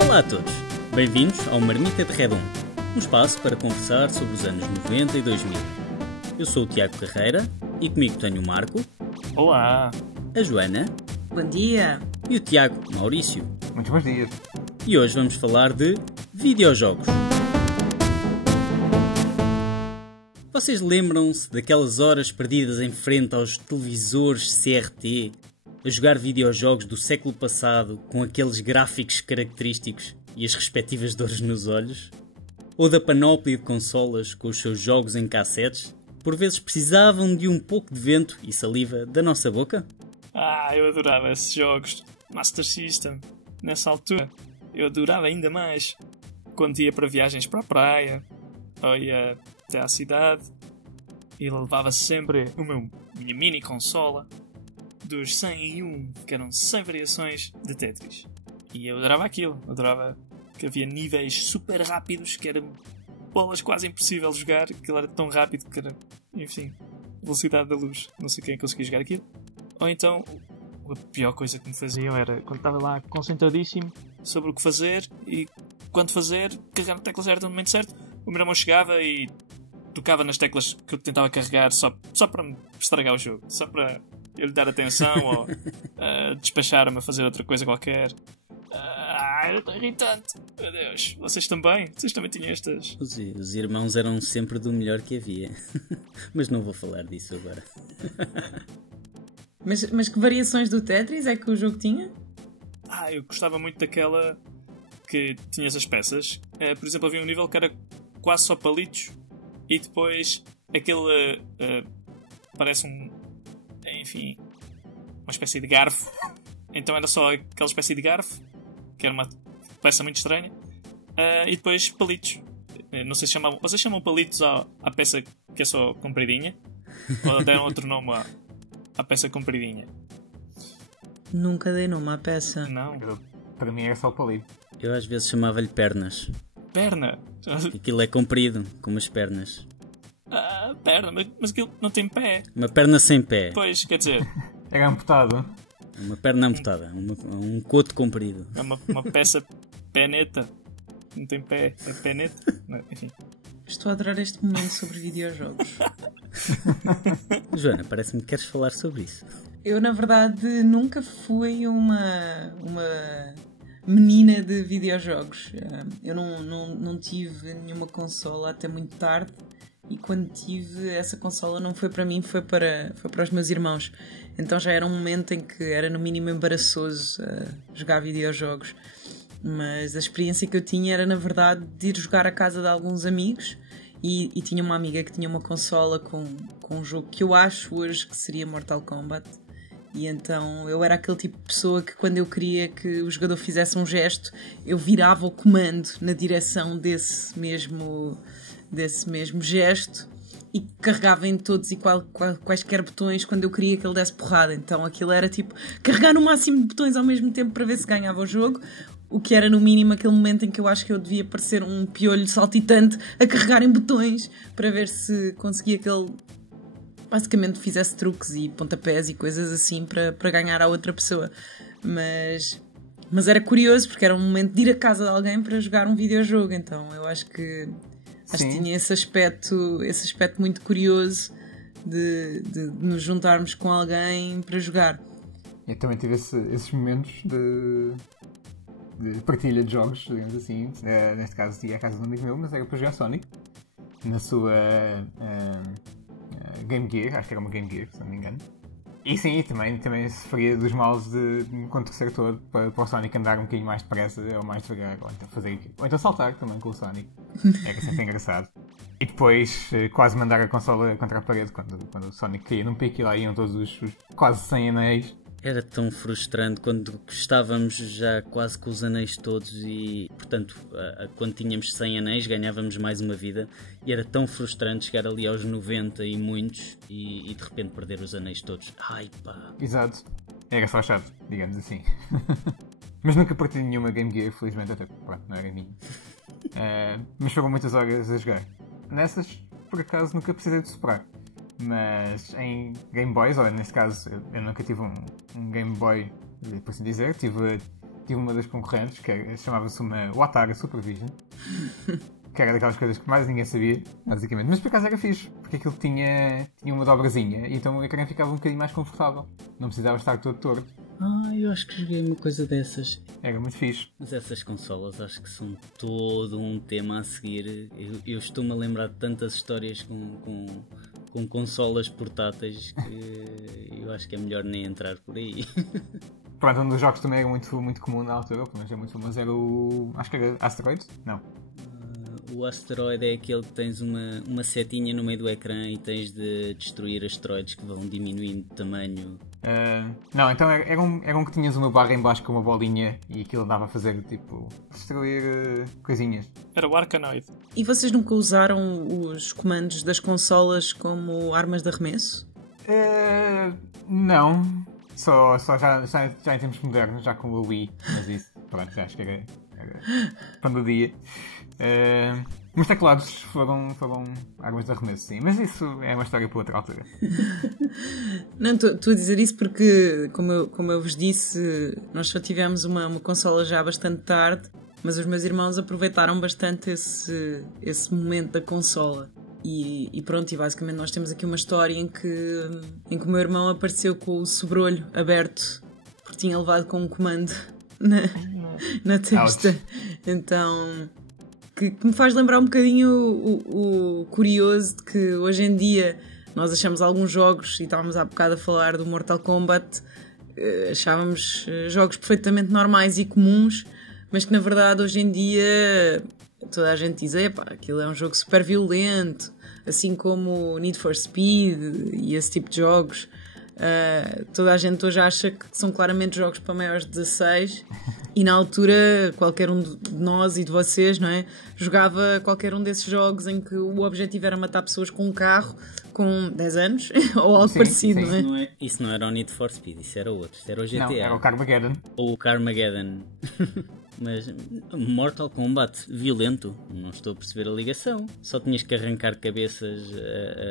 Olá a todos, bem-vindos ao Marmita de Redom, um espaço para conversar sobre os anos 90 e 2000. Eu sou o Tiago Carreira e comigo tenho o Marco. Olá! A Joana. Bom dia! E o Tiago Maurício. Muito bons dias! E hoje vamos falar de videojogos. Vocês lembram-se daquelas horas perdidas em frente aos televisores CRT, a jogar videojogos do século passado com aqueles gráficos característicos e as respectivas dores nos olhos? Ou da panóplia de consolas com os seus jogos em cassetes, por vezes precisavam de um pouco de vento e saliva da nossa boca? Eu adorava esses jogos. Master System. Nessa altura, eu adorava ainda mais. Quando ia para viagens para a praia, ou ia até à cidade, e levava sempre minha mini consola dos 101, que eram 100 variações de Tetris. E eu adorava aquilo. Adorava que havia níveis super rápidos, que eram bolas quase impossível de jogar, aquilo era tão rápido que era, enfim, velocidade da luz. Não sei quem conseguia jogar aquilo. Ou então, a pior coisa que me faziam era, quando estava lá concentradíssimo sobre o que fazer, e quando fazer, carregar na tecla certa no momento certo, o meu irmão chegava e tocava nas teclas que eu tentava carregar só para me estragar o jogo. Só para eu lhe dar atenção ou despachar-me a fazer outra coisa qualquer. Era tão irritante. Meu Deus, vocês também? Vocês também tinham estas? Os irmãos eram sempre do melhor que havia. Mas não vou falar disso agora. Mas que variações do Tetris é que o jogo tinha? Eu gostava muito daquela que tinha as peças. Por exemplo, havia um nível que era quase só palitos e depois aquele parece enfim, uma espécie de garfo. Então era só aquela espécie de garfo, que era uma peça muito estranha, e depois palitos. Não sei se chamavam... Vocês chamam palitos à peça que é só compridinha? Ou deram outro nome à peça compridinha? Nunca dei nome à peça. Não. Para mim era só palito. Eu às vezes chamava-lhe pernas. Perna? Aquilo é comprido, como as pernas. Perna, mas aquilo não tem pé. Uma perna sem pé. Pois, quer dizer... Era amputado. Uma perna amputada, um coto comprido. É uma peça peneta. Não tem pé, é peneta. Não, enfim. Estou a adorar este momento sobre videojogos. Joana, parece-me que queres falar sobre isso. Eu, na verdade, nunca fui uma menina de videojogos. Eu não tive nenhuma consola até muito tarde. E quando tive essa consola não foi para mim, foi para os meus irmãos. Então já era um momento em que era no mínimo embaraçoso jogar videojogos. Mas a experiência que eu tinha era, na verdade, de ir jogar à casa de alguns amigos. E tinha uma amiga que tinha uma consola com um jogo que eu acho hoje que seria Mortal Kombat. E então eu era aquele tipo de pessoa que, quando eu queria que o jogador fizesse um gesto, eu virava o comando na direção desse mesmo gesto e carregava em todos e quaisquer botões quando eu queria que ele desse porrada. Então aquilo era tipo carregar no máximo de botões ao mesmo tempo para ver se ganhava o jogo, o que era no mínimo aquele momento em que eu acho que eu devia parecer um piolho saltitante a carregar em botões para ver se conseguia que ele basicamente fizesse truques e pontapés e coisas assim para ganhar à outra pessoa. Mas era curioso porque era um momento de ir à casa de alguém para jogar um videojogo. Então eu acho que tinha esse aspecto muito curioso de nos juntarmos com alguém para jogar. Eu também tive esses momentos de partilha de jogos, digamos assim. Neste caso ia à casa de um amigo meu, mas era para jogar Sonic na sua Game Gear, acho que era uma Game Gear, se não me engano. E sim, também sofria dos males com o terceiro todo para o Sonic andar um bocadinho mais depressa ou mais devagar, ou então saltar também com o Sonic. Era sempre engraçado. E depois quase mandar a consola contra a parede quando o Sonic caía num pico e lá iam todos os quase 100 anéis. Era tão frustrante quando estávamos já quase com os anéis todos e, portanto, quando tínhamos 100 anéis ganhávamos mais uma vida e era tão frustrante chegar ali aos 90 e muitos e de repente perder os anéis todos. Ai pá! Exato. Era só chato, digamos assim. Mas nunca parti nenhuma Game Gear, felizmente, até pronto, não era minha. Mas foram muitas horas a jogar. Nessas, por acaso, nunca precisei de superar. Mas em Game Boys, ou neste caso eu nunca tive um Game Boy por assim dizer. Tive uma das concorrentes, que chamava-se o Atari Supervision, que era daquelas coisas que mais ninguém sabia, basicamente. Mas por acaso era fixe, porque aquilo tinha uma dobrazinha, e então o ecrã ficava um bocadinho mais confortável. Não precisava estar todo torto. Eu acho que joguei uma coisa dessas. Era muito fixe. Mas essas consolas acho que são todo um tema a seguir. Eu estou-me a lembrar de tantas histórias com consolas portáteis que eu acho que é melhor nem entrar por aí. Pronto, um dos jogos também era muito, muito comum na altura, pelo menos é muito famoso, era o... acho que era Asteroid? Não. O asteroide é aquele que tens uma setinha no meio do ecrã e tens de destruir asteroides que vão diminuindo de tamanho. Não, então era um que tinhas uma barra em baixo com uma bolinha e aquilo dava a fazer, tipo, destruir coisinhas. Era o Arkanoid. E vocês nunca usaram os comandos das consolas como armas de arremesso? Não. Só já em tempos modernos, já com o Wii, mas isso, pronto, já acho que era pão do dia. Mas teclados foram armas de arremesso, sim, mas isso é uma história para outra altura. Não, estou a dizer isso porque, como eu vos disse, nós só tivemos uma consola já bastante tarde, mas os meus irmãos aproveitaram bastante esse momento da consola. E pronto, e basicamente nós temos aqui uma história em que o meu irmão apareceu com o sobrolho aberto porque tinha levado com um comando na testa. Ouch. Então, que me faz lembrar um bocadinho o curioso de que hoje em dia nós achamos alguns jogos, e estávamos há bocado a falar do Mortal Kombat, achávamos jogos perfeitamente normais e comuns, mas que na verdade hoje em dia toda a gente diz, aquilo é um jogo super violento, assim como Need for Speed e esse tipo de jogos. Toda a gente hoje acha que são claramente jogos para maiores de 16 e na altura qualquer um de nós e de vocês, não é, jogava qualquer um desses jogos em que o objetivo era matar pessoas com um carro com 10 anos ou algo parecido, sim. Não é? Isso não era o Need for Speed, isso era outro, isso era o GTA. Não, era o Carmageddon. Ou o Carmageddon. Mas Mortal Kombat violento, não estou a perceber a ligação. Só tinhas que arrancar cabeças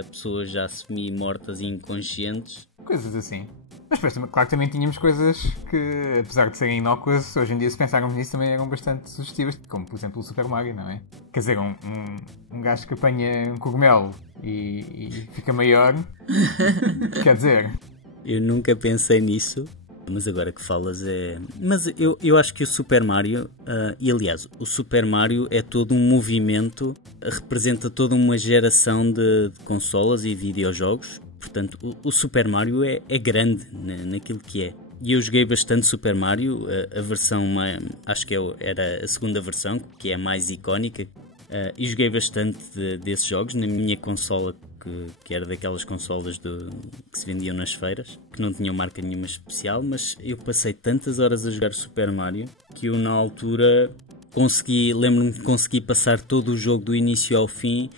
a pessoas já semi-mortas e inconscientes. Coisas assim. Mas depois, claro que também tínhamos coisas que, apesar de serem inócuas, hoje em dia, se pensarmos nisso, também eram bastante sugestivas, como por exemplo o Super Mario, não é? Quer dizer, um gajo que apanha um cogumelo e fica maior, quer dizer... Eu nunca pensei nisso. Mas agora que falas é... Mas eu acho que o Super Mario... e aliás, o Super Mario é todo um movimento... Representa toda uma geração de consolas e videojogos. Portanto, o Super Mario é grande naquilo que é. E eu joguei bastante Super Mario. A versão... acho que era a segunda versão, que é a mais icónica. E joguei bastante desses jogos na minha consola, que era daquelas consolas que se vendiam nas feiras, que não tinham marca nenhuma especial, mas eu passei tantas horas a jogar Super Mario que eu na altura lembro-me de conseguir passar todo o jogo do início ao fim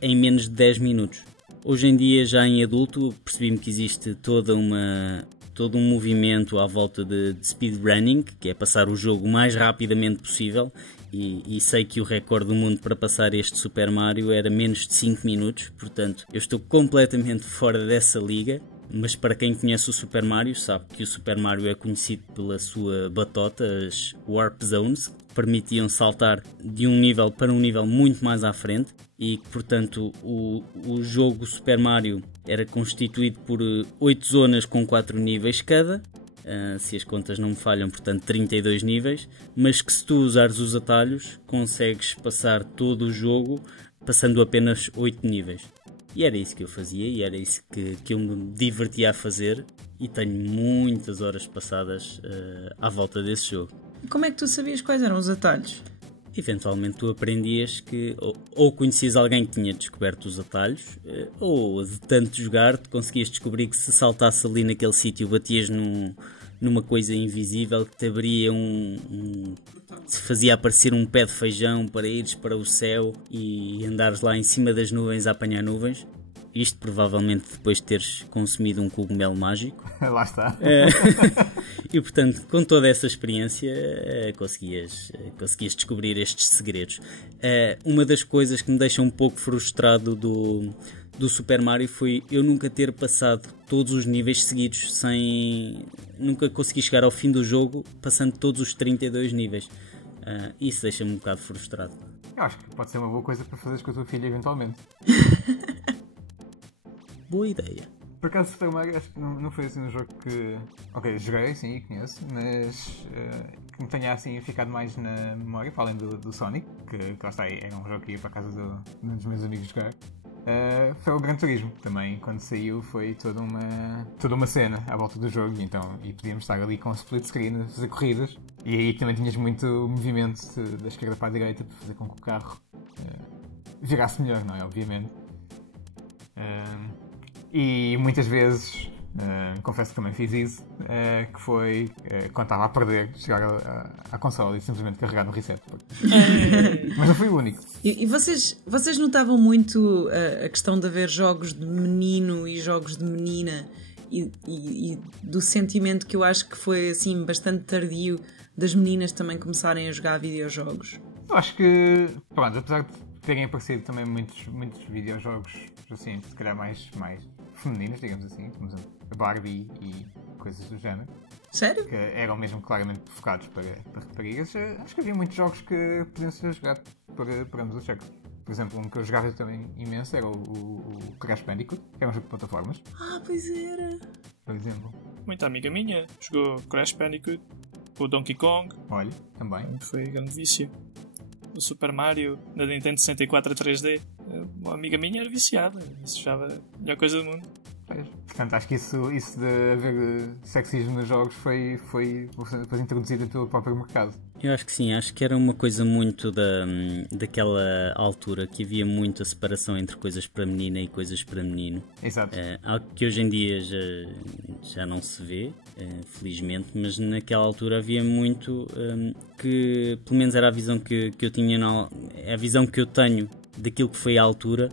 em menos de 10 minutos. Hoje em dia, já em adulto, percebi-me que existe todo um movimento à volta de speedrunning, que é passar o jogo o mais rapidamente possível. E sei que o recorde do mundo para passar este Super Mario era menos de 5 minutos, portanto eu estou completamente fora dessa liga. Mas para quem conhece o Super Mario sabe que o Super Mario é conhecido pela sua batota, as Warp Zones, que permitiam saltar de um nível para um nível muito mais à frente, e que portanto o jogo Super Mario era constituído por 8 zonas com 4 níveis cada. Se as contas não me falham, portanto 32 níveis, mas que se tu usares os atalhos consegues passar todo o jogo passando apenas 8 níveis. E era isso que eu fazia e era isso que eu me divertia a fazer, e tenho muitas horas passadas à volta desse jogo. Como é que tu sabias quais eram os atalhos? Eventualmente tu aprendias que ou conhecias alguém que tinha descoberto os atalhos, ou de tanto jogar tu conseguias descobrir que se saltasse ali naquele sítio batias numa coisa invisível que te abria se fazia aparecer um pé de feijão para ires para o céu e andares lá em cima das nuvens a apanhar nuvens. Isto provavelmente depois de teres consumido um cogumelo mágico. Lá está. E portanto, com toda essa experiência, conseguias descobrir estes segredos. Uma das coisas que me deixa um pouco frustrado do Super Mario foi eu nunca ter passado todos os níveis seguidos sem... Nunca consegui chegar ao fim do jogo passando todos os 32 níveis. Isso deixa-me um bocado frustrado. Eu acho que pode ser uma boa coisa para fazeres com a tua filha eventualmente. Boa ideia. Por acaso, Super Mario acho que não foi assim um jogo que... Ok, joguei, sim, conheço, mas que me tenha assim ficado mais na memória, para além do Sonic, que lá está, era um jogo que ia para a casa de um dos meus amigos jogar. Foi o Gran Turismo também, quando saiu foi toda uma cena à volta do jogo, e podíamos estar ali com o split screen a fazer corridas, e aí também tinhas muito movimento da esquerda para a direita para fazer com que o carro virasse melhor, não é? Obviamente. E muitas vezes, confesso que também fiz isso, que foi quando estava a perder, chegar à consola e simplesmente carregar no reset. Mas não fui o único. E vocês notavam muito a questão de haver jogos de menino e jogos de menina e do sentimento que eu acho que foi assim bastante tardio das meninas também começarem a jogar videojogos? Eu acho que, pronto, apesar de terem aparecido também muitos videojogos assim, se calhar mais femininos, digamos assim, como a Barbie e coisas do género. Sério? Que eram mesmo claramente focados para raparigas. Acho que havia muitos jogos que podiam ser jogados para ambos os sexos. Por exemplo, um que eu jogava também imenso era o Crash Bandicoot, que era um jogo de plataformas. Pois era. Por exemplo. Muita amiga minha jogou Crash Bandicoot, o Donkey Kong. Olha, também. Foi grande vício. O Super Mario, da Nintendo 64 a 3D. Uma amiga minha era viciada, achava a melhor coisa do mundo. Portanto, acho que isso de haver sexismo nos jogos foi depois introduzido pelo próprio mercado. Eu acho que sim, acho que era uma coisa muito daquela altura que havia muita separação entre coisas para menina e coisas para menino. Exato. Algo que hoje em dia já não se vê, felizmente, mas naquela altura havia muito que, pelo menos era a visão que eu tinha, a visão que eu tenho daquilo que foi à altura.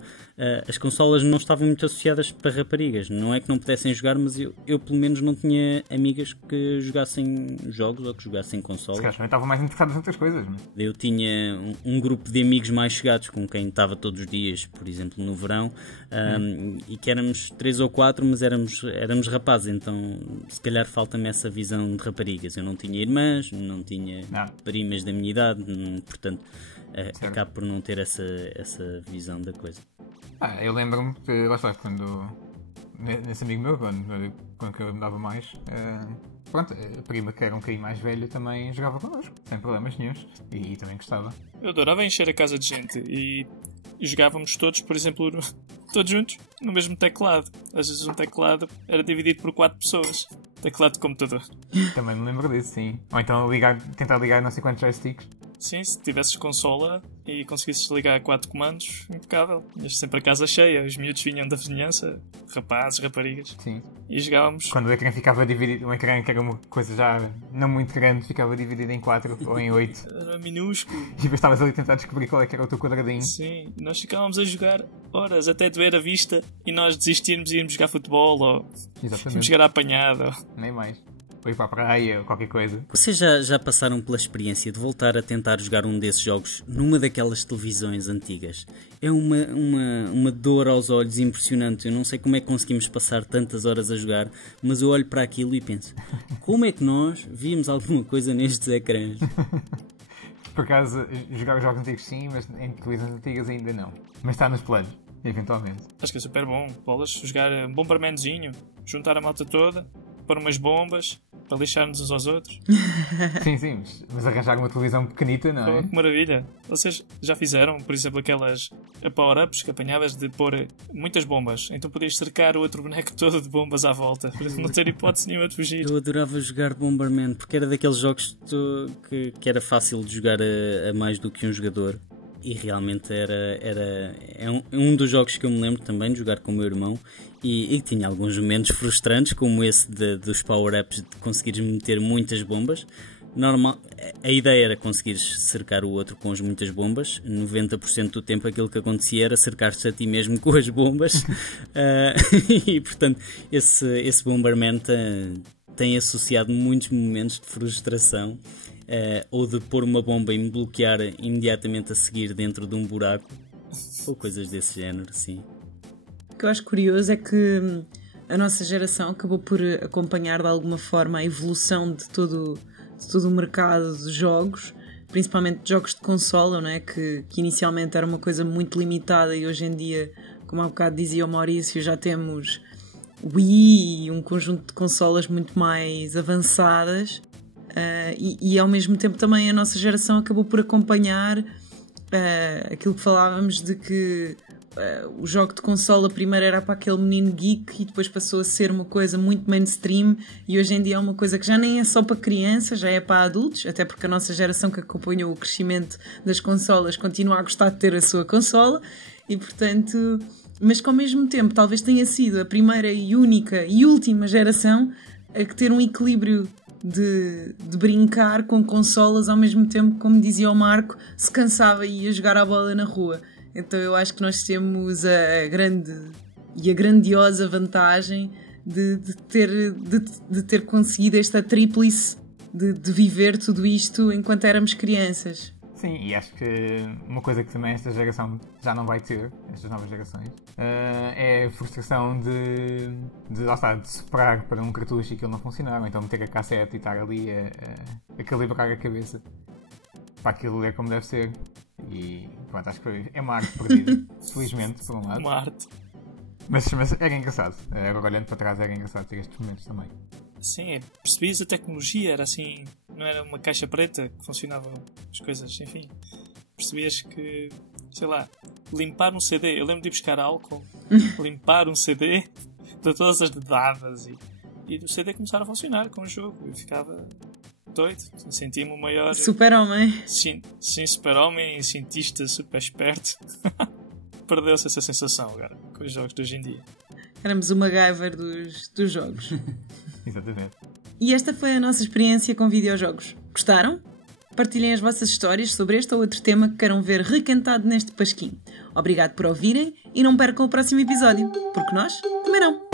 As consolas não estavam muito associadas para raparigas, não é que não pudessem jogar, mas eu pelo menos não tinha amigas que jogassem jogos ou que jogassem consolas. Se calhar também estavam mais interessadas em outras coisas, não é? Eu tinha um grupo de amigos mais chegados com quem estava todos os dias, por exemplo no verão, e que éramos 3 ou 4, mas éramos rapazes, então se calhar falta-me essa visão de raparigas. Eu não tinha irmãs, não tinha primas da minha idade, portanto acabo por não ter essa visão da coisa. Eu lembro-me que, lá está, quando nesse amigo meu, quando eu me dava mais, pronto, a prima que era um bocadinho mais velha também jogava connosco, sem problemas nenhuns, e também gostava. Eu adorava encher a casa de gente e jogávamos todos, por exemplo, todos juntos, no mesmo teclado. Às vezes um teclado era dividido por 4 pessoas. Teclado de computador. Também me lembro disso, sim. Ou então tentar ligar não sei quantos joysticks. Sim, se tivesses consola e conseguisses ligar a 4 comandos, impecável. Tinhas sempre a casa cheia, os miúdos vinham da vizinhança, rapazes, raparigas. Sim. E jogávamos. Quando o ecrã ficava dividido, um ecrã que era uma coisa já não muito grande, ficava dividido em 4 ou em 8. Era minúsculo. E depois estavas ali a tentar descobrir qual é que era o teu quadradinho. Sim, nós ficávamos a jogar horas até doer a vista e nós desistirmos e irmos jogar futebol ou íamos jogar à apanhada. Nem mais. Ou ir para a praia ou qualquer coisa. Vocês já passaram pela experiência de voltar a tentar jogar um desses jogos numa daquelas televisões antigas? É uma dor aos olhos impressionante. Eu não sei como é que conseguimos passar tantas horas a jogar, mas eu olho para aquilo e penso, como é que nós víamos alguma coisa nestes ecrãs? Por acaso, jogar os jogos antigos sim, mas em televisões antigas ainda não. Mas está nos planos, eventualmente. Acho que é super bom. Bolas, jogar um Bombermanzinho, juntar a malta toda, pôr umas bombas para lixar-nos uns aos outros. Sim, mas arranjar uma televisão pequenita, não é? Que maravilha. Vocês já fizeram, por exemplo, aquelas power-ups que apanhavas de pôr muitas bombas, então podias cercar o outro boneco todo de bombas à volta, para não ter hipótese nenhuma de fugir. Eu adorava jogar Bomberman, porque era daqueles jogos que era fácil de jogar a mais do que um jogador. E realmente é um dos jogos que eu me lembro também de jogar com o meu irmão e tinha alguns momentos frustrantes, como esse dos power-ups, de conseguires meter muitas bombas. Normal, a ideia era conseguires cercar o outro com as muitas bombas. 90% do tempo aquilo que acontecia era cercar-te a ti mesmo com as bombas. E portanto esse Bomberman tem associado muitos momentos de frustração. Ou de pôr uma bomba e me bloquear imediatamente a seguir dentro de um buraco ou coisas desse género, sim. O que eu acho curioso é que a nossa geração acabou por acompanhar de alguma forma a evolução de todo o mercado de jogos, principalmente de jogos de consola, não é? Que inicialmente era uma coisa muito limitada e hoje em dia, como há bocado dizia o Maurício, já temos Wii e um conjunto de consolas muito mais avançadas, e ao mesmo tempo também a nossa geração acabou por acompanhar aquilo que falávamos de que o jogo de consola primeiro era para aquele menino geek e depois passou a ser uma coisa muito mainstream, e hoje em dia é uma coisa que já nem é só para crianças, já é para adultos, até porque a nossa geração que acompanhou o crescimento das consolas continua a gostar de ter a sua consola, e portanto, mas que ao mesmo tempo talvez tenha sido a primeira e única e última geração a que ter um equilíbrio de brincar com consolas ao mesmo tempo, como dizia o Marco, se cansava e ia jogar a bola na rua. Então eu acho que nós temos a grande e a grandiosa vantagem de ter conseguido esta tríplice de viver tudo isto enquanto éramos crianças. Sim, e acho que uma coisa que também esta geração já não vai ter, estas novas gerações, é a frustração de superar para um cartucho e que ele não funcionar, ou então meter a cassete e estar ali a calibrar a cabeça para aquilo ler como deve ser. E pronto, acho que é uma arte perdida, felizmente, por um lado. Uma arte. Mas era engraçado. Agora olhando para trás era engraçado ter estes momentos também. Sim, percebias a tecnologia, era assim, não era uma caixa preta que funcionavam as coisas, enfim. Percebias que, sei lá, limpar um CD, eu lembro de ir buscar álcool, limpar um CD de todas as dadas e do CD começar a funcionar com o jogo. Eu ficava doido, sentia-me o maior... Super-homem. Sim, super-homem, cientista, super esperto. Perdeu-se essa sensação agora, com os jogos de hoje em dia. Éramos o MacGyver dos jogos. Exatamente. E esta foi a nossa experiência com videojogos. Gostaram? Partilhem as vossas histórias sobre este ou outro tema que queiram ver requentado neste pasquim. Obrigado por ouvirem e não percam o próximo episódio, porque nós também não.